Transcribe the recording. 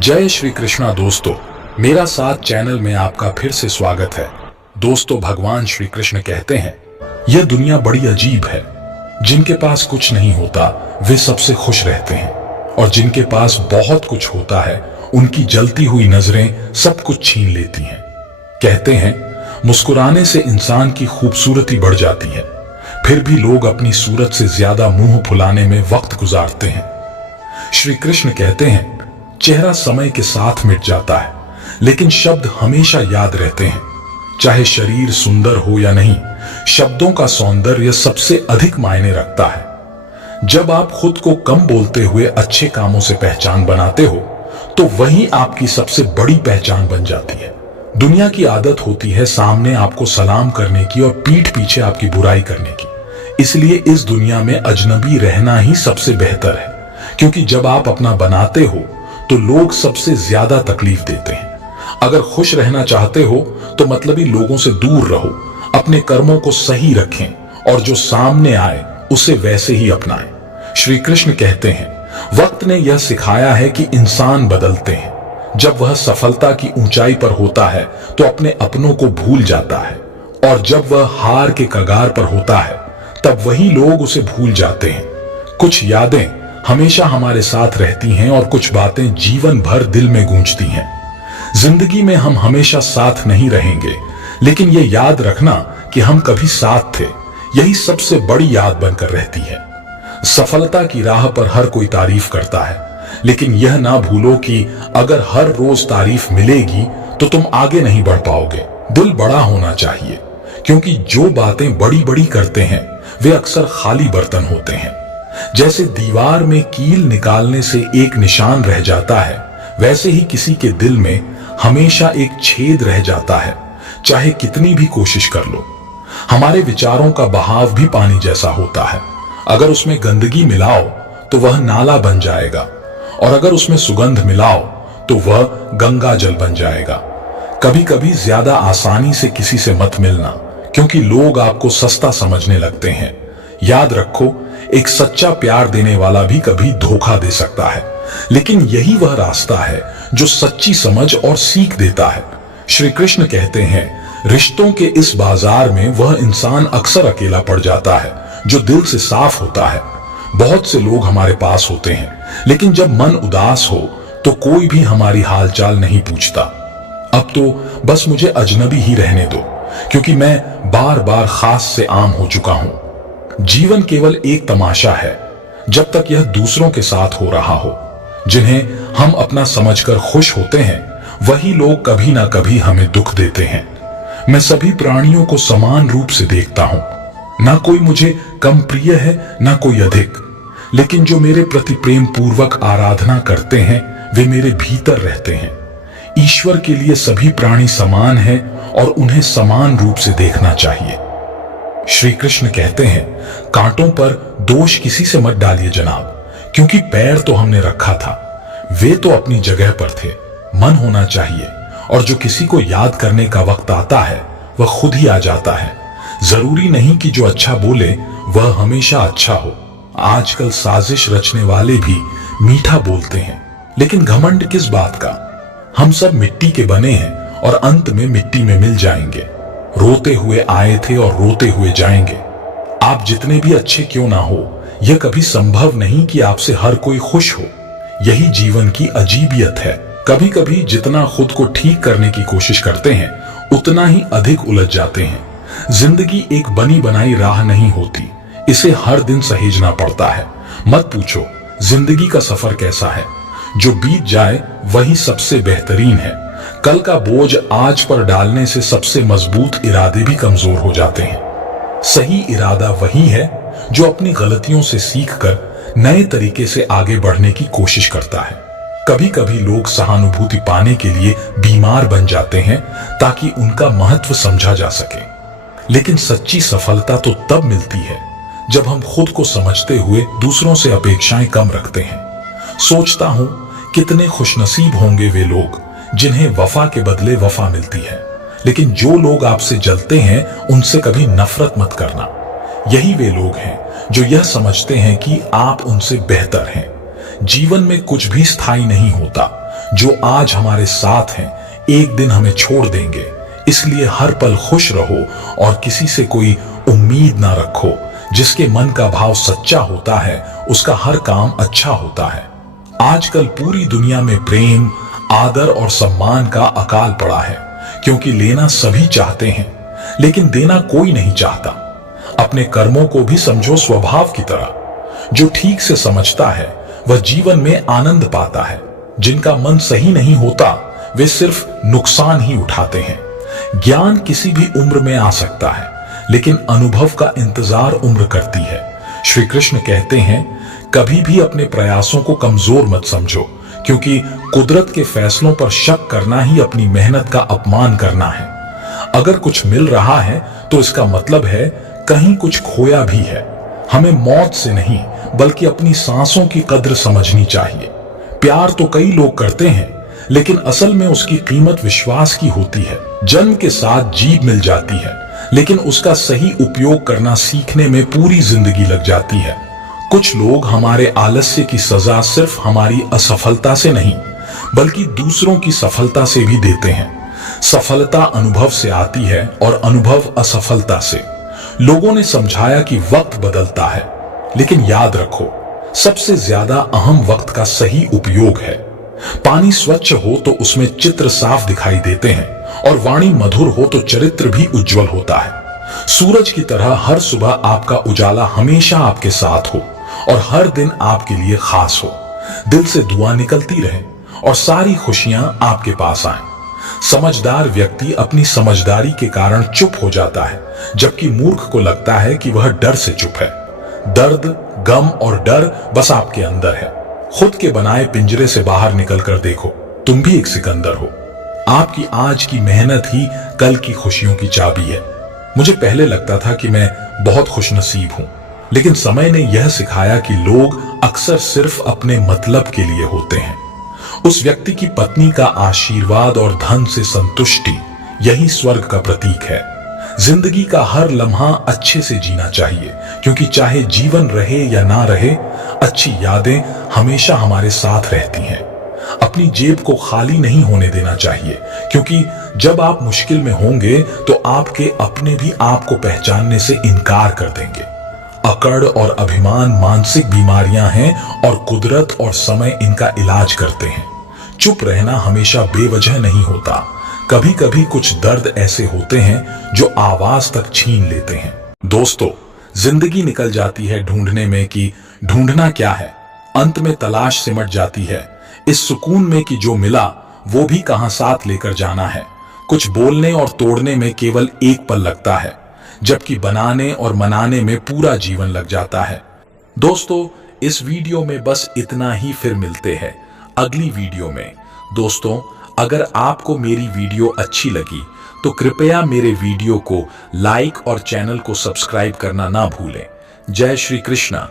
जय श्री कृष्णा दोस्तों, मेरा साथ चैनल में आपका फिर से स्वागत है। दोस्तों, भगवान श्री कृष्ण कहते हैं, यह दुनिया बड़ी अजीब है। जिनके पास कुछ नहीं होता वे सबसे खुश रहते हैं, और जिनके पास बहुत कुछ होता है उनकी जलती हुई नजरें सब कुछ छीन लेती हैं। कहते हैं, मुस्कुराने से इंसान की खूबसूरती बढ़ जाती है, फिर भी लोग अपनी सूरत से ज्यादा मुंह फुलाने में वक्त गुजारते हैं। श्री कृष्ण कहते हैं, चेहरा समय के साथ मिट जाता है, लेकिन शब्द हमेशा याद रहते हैं। चाहे शरीर सुंदर हो या नहीं, शब्दों का सौंदर्य सबसे अधिक मायने रखता है। जब आप खुद को कम बोलते हुए अच्छे कामों से पहचान बनाते हो, तो वही आपकी सबसे बड़ी पहचान बन जाती है। दुनिया की आदत होती है सामने आपको सलाम करने की और पीठ पीछे आपकी बुराई करने की। इसलिए इस दुनिया में अजनबी रहना ही सबसे बेहतर है, क्योंकि जब आप अपना बनाते हो तो लोग सबसे ज्यादा तकलीफ देते हैं। अगर खुश रहना चाहते हो तो मतलबी लोगों से दूर रहो, अपने कर्मों को सही रखें और जो सामने आए उसे वैसे ही अपनाएं। श्री कृष्ण कहते हैं, वक्त ने यह सिखाया है कि इंसान बदलते हैं। जब वह सफलता की ऊंचाई पर होता है तो अपने अपनों को भूल जाता है, और जब वह हार के कगार पर होता है तब वही लोग उसे भूल जाते हैं। कुछ यादें हमेशा हमारे साथ रहती हैं और कुछ बातें जीवन भर दिल में गूंजती हैं। जिंदगी में हम हमेशा साथ नहीं रहेंगे, लेकिन ये याद रखना कि हम कभी साथ थे, यही सबसे बड़ी याद बनकर रहती है। सफलता की राह पर हर कोई तारीफ करता है, लेकिन यह ना भूलो कि अगर हर रोज तारीफ मिलेगी तो तुम आगे नहीं बढ़ पाओगे। दिल बड़ा होना चाहिए, क्योंकि जो बातें बड़ी बड़ी करते हैं वे अक्सर खाली बर्तन होते हैं। जैसे दीवार में कील निकालने से एक निशान रह जाता है, वैसे ही किसी के दिल में हमेशा एक छेद रह जाता है, चाहे कितनी भी कोशिश कर लो। हमारे विचारों का बहाव भी पानी जैसा होता है। अगर उसमें गंदगी मिलाओ तो वह नाला बन जाएगा, और अगर उसमें सुगंध मिलाओ तो वह गंगा जल बन जाएगा। कभी कभी ज्यादा आसानी से किसी से मत मिलना, क्योंकि लोग आपको सस्ता समझने लगते हैं। याद रखो, एक सच्चा प्यार देने वाला भी कभी धोखा दे सकता है, लेकिन यही वह रास्ता है जो सच्ची समझ और सीख देता है। श्री कृष्ण कहते हैं, रिश्तों के इस बाजार में वह इंसान अक्सर अकेला पड़ जाता है जो दिल से साफ होता है। बहुत से लोग हमारे पास होते हैं, लेकिन जब मन उदास हो तो कोई भी हमारी हालचाल नहीं पूछता। अब तो बस मुझे अजनबी ही रहने दो, क्योंकि मैं बार बार खास से आम हो चुका हूं। जीवन केवल एक तमाशा है, जब तक यह दूसरों के साथ हो रहा हो। जिन्हें हम अपना समझकर खुश होते हैं, वही लोग कभी ना कभी हमें दुख देते हैं। मैं सभी प्राणियों को समान रूप से देखता हूं, ना कोई मुझे कम प्रिय है ना कोई अधिक, लेकिन जो मेरे प्रति प्रेम पूर्वक आराधना करते हैं वे मेरे भीतर रहते हैं। ईश्वर के लिए सभी प्राणी समान हैं और उन्हें समान रूप से देखना चाहिए। श्री कृष्ण कहते हैं, कांटों पर दोष किसी से मत डालिए जनाब, क्योंकि पैर तो हमने रखा था, वे तो अपनी जगह पर थे। मन होना चाहिए, और जो किसी को याद करने का वक्त आता है वह खुद ही आ जाता है। जरूरी नहीं कि जो अच्छा बोले वह हमेशा अच्छा हो। आजकल साजिश रचने वाले भी मीठा बोलते हैं, लेकिन घमंड किस बात का। हम सब मिट्टी के बने हैं और अंत में मिट्टी में मिल जाएंगे। रोते हुए आए थे और रोते हुए जाएंगे। आप जितने भी अच्छे क्यों ना हो, यह कभी संभव नहीं कि आपसे हर कोई खुश हो। यही जीवन की अजीबियत है। कभी कभी जितना खुद को ठीक करने की कोशिश करते हैं, उतना ही अधिक उलझ जाते हैं। जिंदगी एक बनी बनाई राह नहीं होती, इसे हर दिन सहेजना पड़ता है। मत पूछो जिंदगी का सफर कैसा है, जो बीत जाए वही सबसे बेहतरीन है। कल का बोझ आज पर डालने से सबसे मजबूत इरादे भी कमजोर हो जाते हैं। सही इरादा वही है जो अपनी गलतियों से सीखकर नए तरीके से आगे बढ़ने की कोशिश करता है। कभी कभी लोग सहानुभूति पाने के लिए बीमार बन जाते हैं ताकि उनका महत्व समझा जा सके, लेकिन सच्ची सफलता तो तब मिलती है जब हम खुद को समझते हुए दूसरों से अपेक्षाएं कम रखते हैं। सोचता हूं कितने खुशनसीब होंगे वे लोग जिन्हें वफा के बदले वफा मिलती है, लेकिन जो लोग आपसे जलते हैं उनसे कभी नफरत मत करना। यही वे लोग हैं जो यह समझते हैं कि आप उनसे बेहतर हैं। जीवन में कुछ भी स्थायी नहीं होता, जो आज हमारे साथ हैं एक दिन हमें छोड़ देंगे, इसलिए हर पल खुश रहो और किसी से कोई उम्मीद ना रखो। जिसके मन का भाव सच्चा होता है उसका हर काम अच्छा होता है। आजकल पूरी दुनिया में प्रेम, आदर और सम्मान का अकाल पड़ा है, क्योंकि लेना सभी चाहते हैं लेकिन देना कोई नहीं चाहता। अपने कर्मों को भी समझो स्वभाव की तरह। जो ठीक से समझता है वह जीवन में आनंद पाता है। जिनका मन सही नहीं होता वे सिर्फ नुकसान ही उठाते हैं। ज्ञान किसी भी उम्र में आ सकता है, लेकिन अनुभव का इंतजार उम्र करती है। श्री कृष्ण कहते हैं, कभी भी अपने प्रयासों को कमजोर मत समझो, क्योंकि कुदरत के फैसलों पर शक करना ही अपनी मेहनत का अपमान करना है। अगर कुछ मिल रहा है तो इसका मतलब है कहीं कुछ खोया भी है। हमें मौत से नहीं बल्कि अपनी सांसों की कद्र समझनी चाहिए। प्यार तो कई लोग करते हैं, लेकिन असल में उसकी कीमत विश्वास की होती है। जन्म के साथ जीभ मिल जाती है, लेकिन उसका सही उपयोग करना सीखने में पूरी जिंदगी लग जाती है। कुछ लोग हमारे आलस्य की सजा सिर्फ हमारी असफलता से नहीं बल्कि दूसरों की सफलता से भी देते हैं। सफलता अनुभव से आती है और अनुभव असफलता से। लोगों ने समझाया कि वक्त बदलता है, लेकिन याद रखो सबसे ज्यादा अहम वक्त का सही उपयोग है। पानी स्वच्छ हो तो उसमें चित्र साफ दिखाई देते हैं, और वाणी मधुर हो तो चरित्र भी उज्जवल होता है। सूरज की तरह हर सुबह आपका उजाला हमेशा आपके साथ हो और हर दिन आपके लिए खास हो। दिल से दुआ निकलती रहे और सारी खुशियां आपके पास आएं। समझदार व्यक्ति अपनी समझदारी के कारण चुप हो जाता है, जबकि मूर्ख को लगता है कि वह डर से चुप है। दर्द, गम और डर बस आपके अंदर है। खुद के बनाए पिंजरे से बाहर निकलकर देखो, तुम भी एक सिकंदर हो। आपकी आज की मेहनत ही कल की खुशियों की चाबी है। मुझे पहले लगता था कि मैं बहुत खुशनसीब हूं, लेकिन समय ने यह सिखाया कि लोग अक्सर सिर्फ अपने मतलब के लिए होते हैं। उस व्यक्ति की पत्नी का आशीर्वाद और धन से संतुष्टि यही स्वर्ग का प्रतीक है। जिंदगी का हर लम्हा अच्छे से जीना चाहिए, क्योंकि चाहे जीवन रहे या ना रहे, अच्छी यादें हमेशा हमारे साथ रहती हैं। अपनी जेब को खाली नहीं होने देना चाहिए, क्योंकि जब आप मुश्किल में होंगे तो आपके अपने भी आपको पहचानने से इनकार कर देंगे। अकड़ और अभिमान मानसिक बीमारियां हैं और कुदरत और समय इनका इलाज करते हैं। चुप रहना हमेशा बेवजह नहीं होता। कभी कभी कुछ दर्द ऐसे होते हैं जो आवाज तक छीन लेते हैं। दोस्तों, जिंदगी निकल जाती है ढूंढने में कि ढूंढना क्या है। अंत में तलाश सिमट जाती है इस सुकून में कि जो मिला वो भी कहां साथ लेकर जाना है। कुछ बोलने और तोड़ने में केवल एक पल लगता है, जबकि बनाने और मनाने में पूरा जीवन लग जाता है। दोस्तों, इस वीडियो में बस इतना ही। फिर मिलते हैं अगली वीडियो में। दोस्तों, अगर आपको मेरी वीडियो अच्छी लगी तो कृपया मेरे वीडियो को लाइक और चैनल को सब्सक्राइब करना ना भूलें। जय श्री कृष्णा।